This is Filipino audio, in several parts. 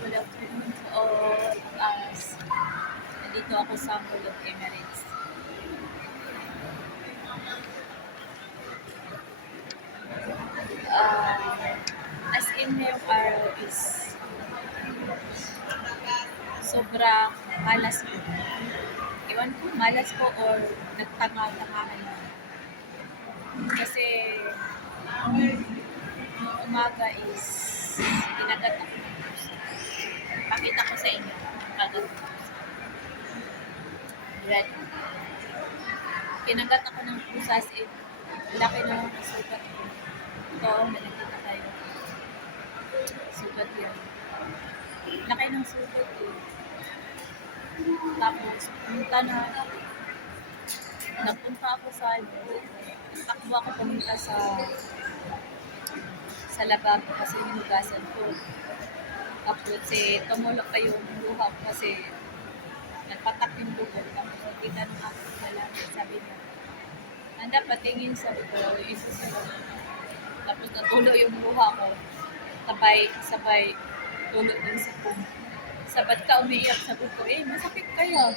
Good afternoon to all. Nandito ako sa Mall of Emirates. As in ngayong araw is sobrang malas po. Iwan ko, malas po or nagtanga-tangahan na. Kasi nung umaga is ginagat ako ng pusa. Pakita ko sa inyo. Kagat ng pusa. Red. Kinagat ako ng pusa as in laki na yung sugat ko. Ito, may nakita tayo. Sugat yan. Laki ng sugat ko. Tapos, nagpunta ako sa takbo ako pumunta sa lababo kasi hinugasan ko. Tapos, tumulog pa yung luha ko kasi nagpatak yung luha. Tapos, nakita ng ako lalaki, sabi niya, anda, patingin sa ko, isusunod. Tapos, natulo yung luha ko. Sabay, tulog din sa pum. Sabat ka umiiyak, sabi ko, masakit kaya.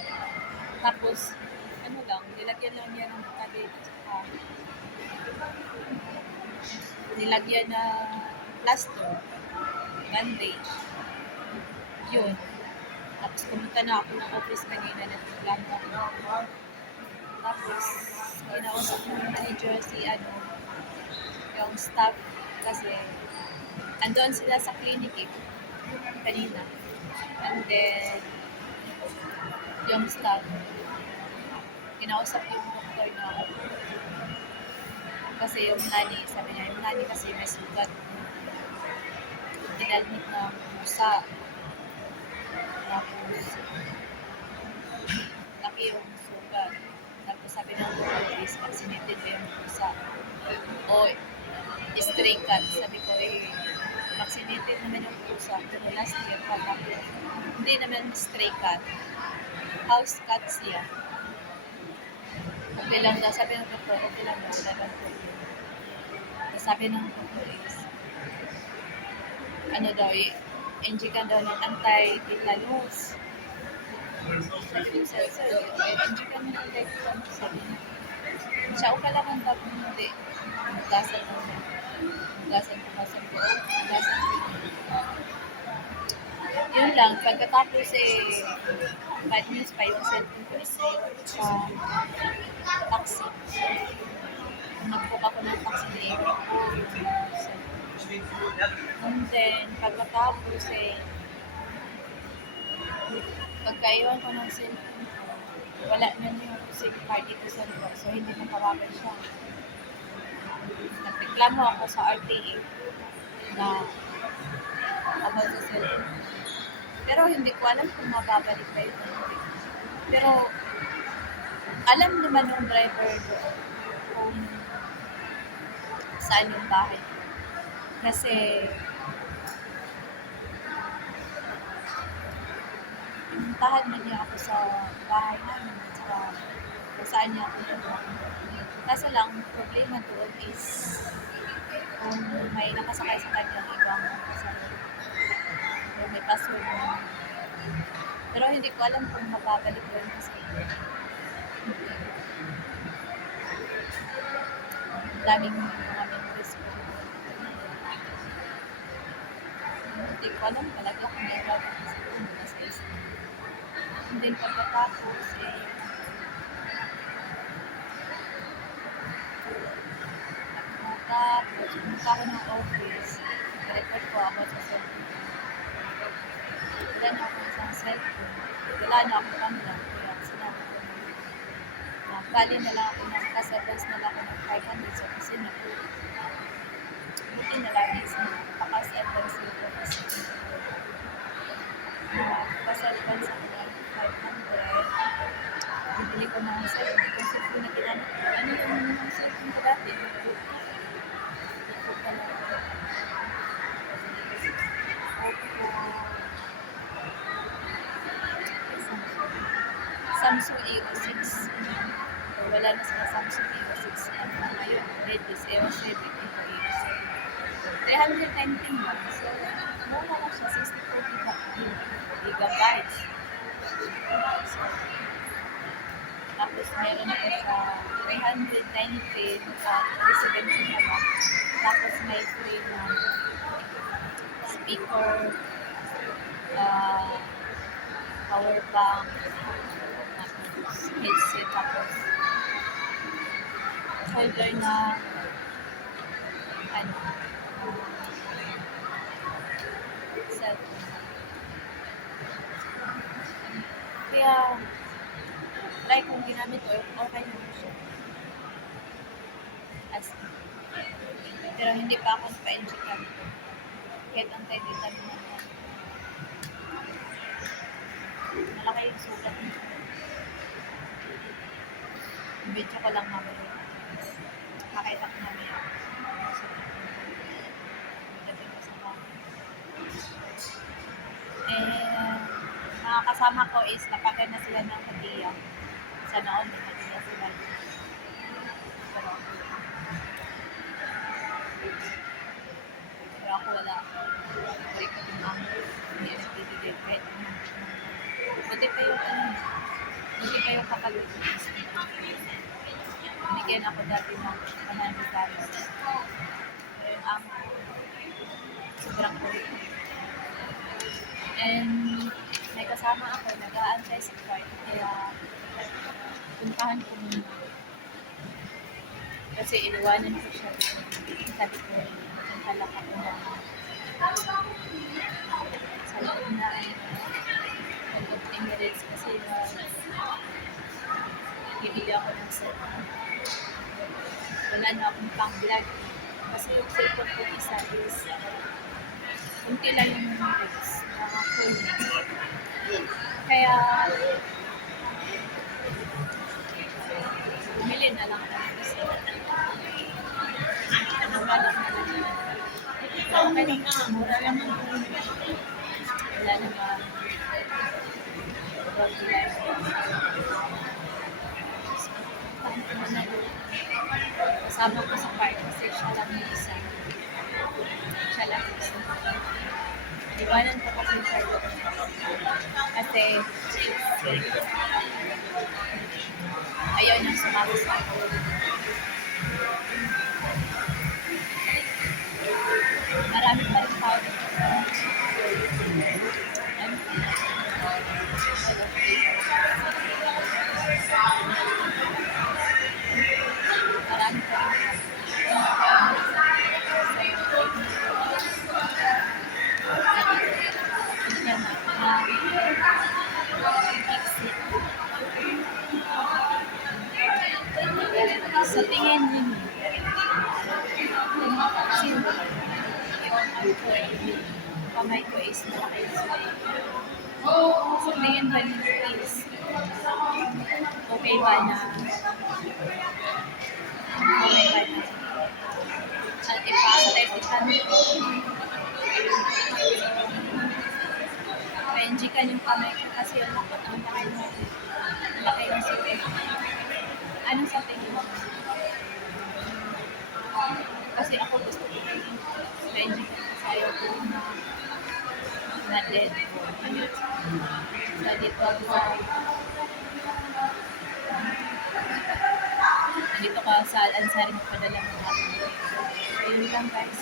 Tapos, nilagyan lang niya ng tabi. Nilagyan na plaster, bandage. Yun. Tapos, pumunta na ako ng office kanina, nagreklamo ako. Tapos, kinausap ko ng manager yung staff, kasi andun sila sa clinic kanina. And then, yung staff, kinausap yung doktor na kasi yung nani, sabi niya, yung nani kasi may sugat. Dinalmit ng pusa. Tapos, laki yung sugat. Tapos sabi ng doktor is vaccinated ba yung pusa. O, stray cat. Sabi ko, vaccinated naman yung pusa. Pero last year, hindi naman stray cat. House cat siya. Okay lang daw. Sabi ng doktor, okay lang daw. Sabi ng doktor is, injikan daw ng anti-tetanus. Sabi ko sa injikan ng anti-tetanus. Sabi niya, siya okay lang ang dapat hindi. Hugasan ko. Yun lang, pagkatapos 5 minutes pa yung cellphone ko is sa taxi. Nag-book ako ng taxi na and then, pagkatapos pagkaiwan ko ng cellphone, wala na yung SIM card dito sa lugar, so hindi matawagan siya. Nagreklamo ako sa RTA na about sa cellphone. Pero hindi ko alam kung mababalik pa yun. Pero alam naman ng driver doon kung saan yung bahay. Kasi pinuntahan na niya ako sa bahay namin at saka kung saan niya ako nagawin. Kaso lang, problema doon is kung may nakasakay sa kanyang ibang kasama. Kung may password na. Pero hindi ko alam kung mababalik doon kasi daming mga memories ko. Hindi ko alam talaga kung may babalik sa doon sa isa. And then pagkatapos pumunta ako ng office, record ko about sa cellphone. Wala na ako isang cellphone. Wala na ako camera. Kaya sinabi ko na bali na lang ako ng kas-advance na lang ako ng 500 sa kusina. Buti na lang is pakas-advance yung kusina. Pakas-advance ako ng 500. Bibili ko ng cellphone. Yung cellphone na ginamit ko. Ano yung cellphone ko dati? Samsung A06. Wala na sila Samsung A06 ngayon. Redis A07 ito A07. 319 lang. So, mura lang siya. 64 GB meron po siya 390 at resident ko naman. Tapos may free na speaker, ah, power bank, tapos headset, tapos holder na ano, cellphone. Kaya, try kong ginamit ko, okay naman siya. As in. Pero hindi pa ako pa-engineer. Kahit ang title naman. Malaki yung sugat niya. Video ko lang mamaya. Makita ko mamaya. Magdating ko sa bahay. Mga kasama ko is napakay na sila ng hadiya. Sa noon, may hadiya sila. Pero ako wala. Break ko din ako. Hindi nagbibigay kahit ano. Buti pa yung ano. Buti pa yung kapalot. Binigyan ako dati ng $100. Pero yung amo, sobrang kulit. And may kasama ako, nag-aantay sa court. Kaya puntahan ko muna. Kasi iniwanan ko siya. Sabi ko, puntalak ako na sa loob na ay ng 15 minutes kasi bibili ako ng cellphone. Wala na akong pang-vlog. Kasi yung cellphone ko isa is kunti lang yung minutes na phone. Kaya bumili na lang ako ng isa. Anong balak na lang naman. Okay lang na. Mura lang ang phone. Wala naman. Kasama ko sa park kasi siya lang yung isa. Siya lang yung isa. Iwanan ko kasi yung Charlotte. Kasi ayaw niyang sumama sa ako. Marami pa rin tao. Marami pa rin. Sa tingin din yung kamay ko is malaki sa tingin ba nito is okay ba na at ipakatay-tikan Benji ka yung kamay ko kasi yung laki ng sipin. Anong sa tingin mo? Kasi ako gusto ko yung Benji ka kasi ayaw ko na dead ko. So dito ako dito ka sa Al-Ansari magpadala mo natin. Ayun lang guys.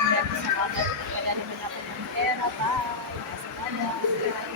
Maraming salamat. Padala mo na ako ng pera. Bye. Salamat.